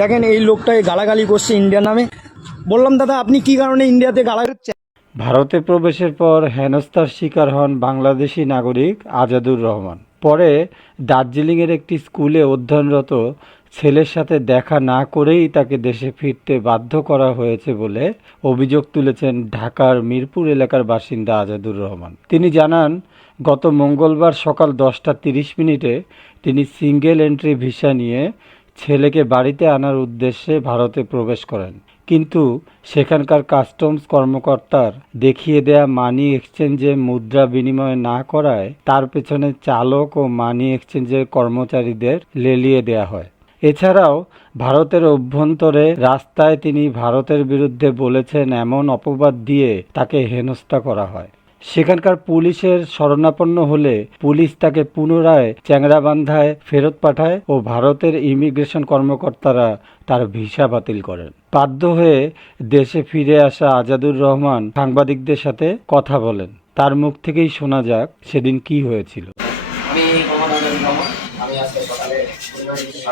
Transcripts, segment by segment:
দেখেন এই লোকটাকে গালাগালি করছে ইন্ডিয়ার নামে। বললাম দাদা আপনি কি কারণে ইন্ডিয়াতে গালাগালি করছেন? ভারতে প্রবেশের পর হেনস্থার শিকার হন বাংলাদেশি নাগরিক আজাদুর রহমান। পরে দার্জিলিংয়ের একটি স্কুলে অধ্যয়নরত ছেলের সাথে দেখা না করেই তাকে দেশে ফিরতে বাধ্য করা হয়েছে বলে অভিযোগ তুলেছেন ঢাকার মিরপুর এলাকার বাসিন্দা আজাদুর রহমান। তিনি জানান, গত মঙ্গলবার সকাল 10টা 30 মিনিটে তিনি সিঙ্গেল এন্ট্রি ভিসা নিয়ে ছেলেকে বাড়িতে আনার উদ্দেশ্যে ভারতে প্রবেশ করেন, কিন্তু সেখানকার কাস্টমস কর্মকর্তার দেখিয়ে দেয়া মানি এক্সচেঞ্জে মুদ্রা বিনিময় না করায় তার পেছনে চালক ও মানি এক্সচেঞ্জের কর্মচারীদের লেলিয়ে দেয়া হয়। এছাড়াও ভারতের অভ্যন্তরে রাস্তায় তিনি ভারতের বিরুদ্ধে বলেছেন এমন অপবাদ দিয়ে তাকে হেনস্থা করা হয়। সেখানকার পুলিশের শরণাপন্ন হলে পুলিশ তাকে পুনরায় চ্যাংড়াবান্ধায় ফেরত পাঠায় ও ভারতের ইমিগ্রেশন কর্মকর্তারা তার ভিসা বাতিল করেন। বাধ্য হয়ে দেশে ফিরে আসা আজাদুর রহমান সাংবাদিকদের সাথে কথা বলেন। তার মুখ থেকেই শোনা যাক সেদিন কি হয়েছিল। আমি মোহাম্মদ আজাদুর রহমান। আমি আজকে সকালে 9:30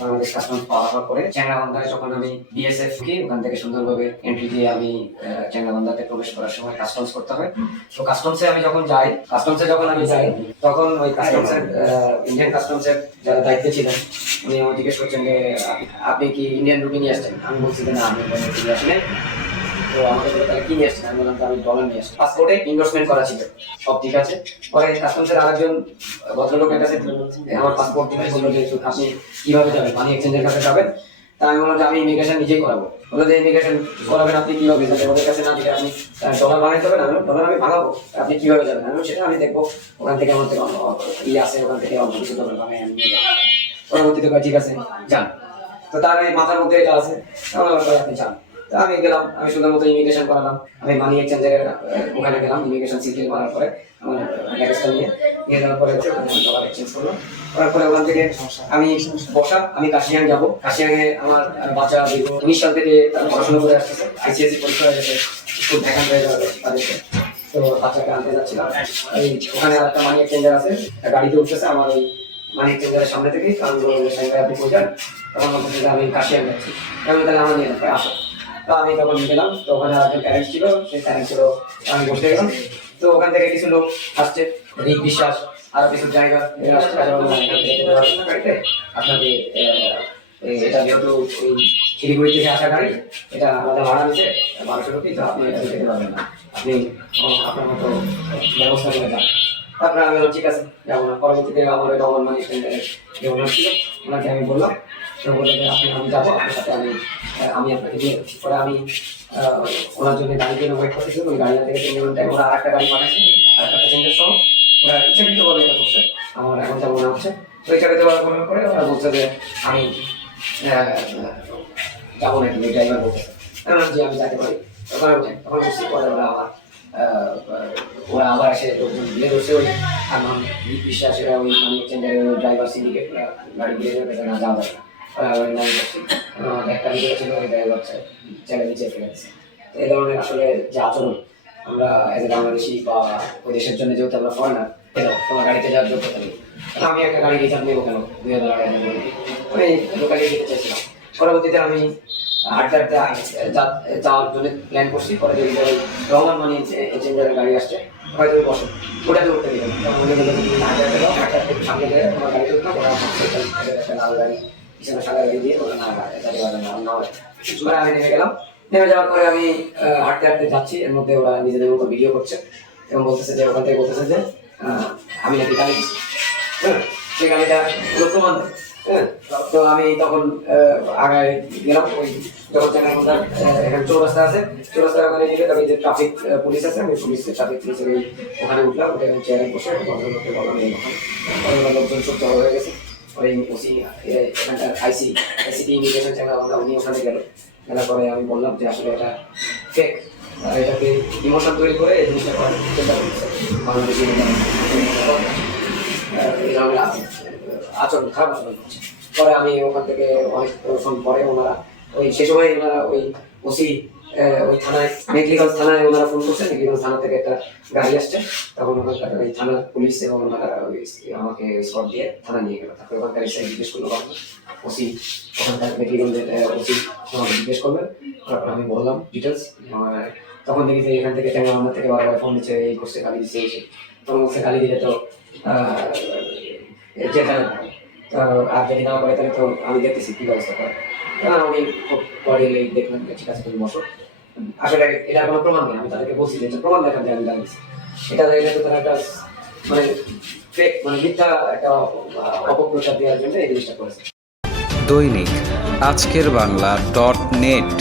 বাংলাদেশ কাস্টমস পার করে চ্যাংড়াবান্ধায় যখন আমি বিএসএফ কে ওখান থেকে সুন্দরভাবে এন্ট্রি দিয়ে আমি চ্যাংড়াবান্ধাতে প্রবেশ করার সময় কাস্টমস করতে হয়। তো কাস্টমসে যখন আমি যাই তখন ওই কাস্টমসের ইন্ডিয়ান কাস্টমসের যারা দায়িত্বে ছিলেন উনি আমাকে জিজ্ঞেস করছেন যে আপনি কি ইন্ডিয়ান রুপি নিয়ে আসছেন? আমি বলছি যে না, আমি ইন্ডিয়ান রুপি নিয়ে আসিনি। তো আমাকে বলে তাহলে কি নিয়ে আসছেন? আমি বললাম আমি ডলার নিয়ে আসছি। পাসপোর্টে ইনভেস্টমেন্ট করা ছিল, সব ঠিক আছে। পরে কাস্টমসের আরেকজন ভদ্রলোকের কাছে আমার পাসপোর্ট দিয়ে বললো যে আপনি কিভাবে যাবেন, মানি এক্সচেঞ্জের কাছে যাবেন? তা আমি বললাম যে আমি ইমিগ্রেশন নিজেই করাবো। বললো যে ইমিগ্রেশন করাবেন আপনি কিভাবে যাবেন? ওদের কাছে না দিলে আপনি ডলার বানাইতে হবে না, ডলার আমি ভাঙাবো, আপনি কিভাবে যাবেন? আমি সেটা আমি দেখবো, ওখান থেকে আমার থেকে আছে, ওখান থেকে অন্য কিছু ডলার বানাই আমি নিয়ে যাবো। পরবর্তীতে ঠিক আছে যান। তো তার এই মাথার মধ্যে এটা আছে, আপনি যান। আমি গেলাম, আমি সুন্দর মতো ইমিগ্রেশন করালাম। আমি মানি এক্সচেঞ্জের ওখানে গেলাম, ইমিগ্রেশন সিল করার পরে আমার ব্যাগেজটা নিয়ে যাওয়ার পরে ডলার এক্সচেঞ্জ করলাম। করার পরে ওখান থেকে আমি আমি কাশিয়াং যাবো। কাশিয়াংয়ে আমার বাচ্চা দীর্ঘ 19 সাল থেকে পড়াশোনা করে আসতেছে, আইসিএসসি পরীক্ষা হয়ে গেছে, খুব দেখান হয়ে যাবে তাদেরকে। তো বাচ্চাকে আনতে যাচ্ছিলাম, ওখানে একটা মানি এক্সচেঞ্জার আছে, গাড়িতে উঠতেছে আমার ওই মানি এক্সচেঞ্জারের সামনে থেকেই। কারণ আপনি পৌঁছান, তখন আমি কাশিয়াং যাচ্ছি। আমি তাহলে আমার নিয়ে আসো। তো আমি তখন গেলাম, তো ওখানে একটা প্যারেন্টস ছিল, সেই প্যারেন্টস ছিল, আমি বসে গেলাম। তো ওখান থেকে কিছু লোক আসছে, রিক বিশ্বাস আরো কিছু জায়গা আপনাকে এটা যেহেতু শিলিগুড়ি থেকে আসা গাড়ি, এটা আলাদা ভাড়া নিচ্ছে 1200 রুপি, তো আপনি এটা যেতে পারবেন না, আপনি আপনার মতো ব্যবস্থা করে যান। তারপরে আমি ঠিক আছে যাবো না। পরবর্তীতে আমার ওই রহমান মানি যে ওনার ছিল, ওনাকে আমি বললাম, তো বলে যে আমি যাবো, আপনার সাথে আমি আপনাকে দিয়ে দিচ্ছি। পরে আমি ওনার জন্য গাড়ির জন্য ওয়েট করতেছি। ওই গাড়ি থেকে 3 মিনিট টাইম ওরা আরেকটা গাড়ি পাঠাচ্ছে, আরেকটা প্যাসেঞ্জার সহ। ওরা ইচ্ছাকৃতভাবে এটা করছে, আমার এখন যা মনে হচ্ছে। তো ইচ্ছাকৃতভাবে করার পরে ওরা বলছে যে আমি যাবো না, কিন্তু ড্রাইভার বলতেছে যে আমি যেতে পারি। ওখানে উঠে তখন বলছি, পরে ওরা আবার এসে লোকজন দিয়ে ধরছে। ওই আমার বিশ্বাস ওই মানি এক্সচেঞ্জারের ড্রাইভার সিন্ডিকেট গাড়ি দিয়ে না যাওয়া যাবে না। একটা ভিডিও ছিল, ওই ড্রাইভার চ্যানেল নিচে ফেলে দিচ্ছে। এই ধরনের আসলে যে আচরণ, আমরা এজ এ বাংলাদেশি বা ওই দেশের জন্য যেহেতু আমরা ফরেনার, তোমার গাড়িতে যাওয়ার যোগ্যতা নেই। আমি একটা গাড়ি রিজার্ভ নেবো কেন? 2000 টাকা আমি লোকালি যেতে চাইছিলাম। পরবর্তীতে আমি আটটা যাওয়ার জন্য প্ল্যান করছি। পরে যদি রহমান মানি এক্সচেঞ্জারের গাড়ি আসছে, হয়তো বসো, ওটাতে উঠতে দিলাম। সামনে গিয়ে আমার গাড়িতে উঠলাম, ওরা একটা লাল গাড়ি পিছনে সাদা গাড়ি দিয়ে ওরা না যেতে পারবে না। আমি নেমে গেলাম। নেমে যাওয়ার পরে আমি হাঁটতে হাঁটতে যাচ্ছি, এর মধ্যে ওরা নিজেদের মতো ভিডিও করছে এবং বলতেছে যে ওখান থেকে বলতেছে যে আমি নাকি গাড়ি দিচ্ছি, হ্যাঁ সেই গাড়িটা প্রমাণ। হ্যাঁ, তো আমি তখন আগায় গেলাম। ওই যখন এখানে চৌরাস্তা আছে, চৌরাস্তার ওখানে গিয়ে তখন যে ট্রাফিক পুলিশ আছে, আমি ট্রাফিক পুলিশের ওখানে উঠলাম। ওটা চেয়ারে বসে ভদ্রলোককে বললাম লোকজন সব জড়ো হয়ে গেছে। ওই ওসি এখানকার আইসিটি ইমিগ্রেশন চ্যাংড়াবান্ধা, উনি ওখানে গেলার পরে আমি বললাম যে আসলে এটা ফেক, এটাকে ইমোশন তৈরি করে এই জিনিসটা করার চেষ্টা করতেছে বাংলাদেশি এই ধরনের আচরণ, খারাপ আচরণ করছে। পরে আমি ওখান থেকে অনেকক্ষণ পরে ওনারা ওই সে সময় ওনারা ওই ওসি ওই থানায় মেঘলিগঞ্জ থানায় ওনারা ফোন করছে, মেঘলিগঞ্জ থানা থেকে একটা গাড়ি আসছে, তখন ওখানকার ওই থানার পুলিশ এবং ওনারা আমাকে স্পট দিয়ে থানা নিয়ে গেল। তারপরে ওখানকার এসে জিজ্ঞেস করলো ওসি, ওখানকার মেঘলিগঞ্জের ওসি আমাকে জিজ্ঞেস করলেন, তারপর আমি বললাম ডিটেলস। তখন দেখি যে এখান থেকে চ্যাংরাবান্ধা থেকে বারবার ফোন দিচ্ছে, এই করছে, গালি দিচ্ছে, এই তখন বলছে গালি দিলে তো যেটা আর যদি না করে তাহলে তো আমি দেখতেছি কি ব্যবস্থা করে। আমি খুব পরে দেখলাম ঠিক আছে তুমি বসো। আসলে এটা কোনো প্রমাণ নেই, আমি তাদেরকে বলছি যে প্রমাণ দেখান যে আমি জানিস এটা তো তারা একটা মানে ফেক মানে মিথ্যা একটা অপপ্রচার দেওয়ার জন্য এই জিনিসটা করেছে। দৈনিক আজকের বাংলা .net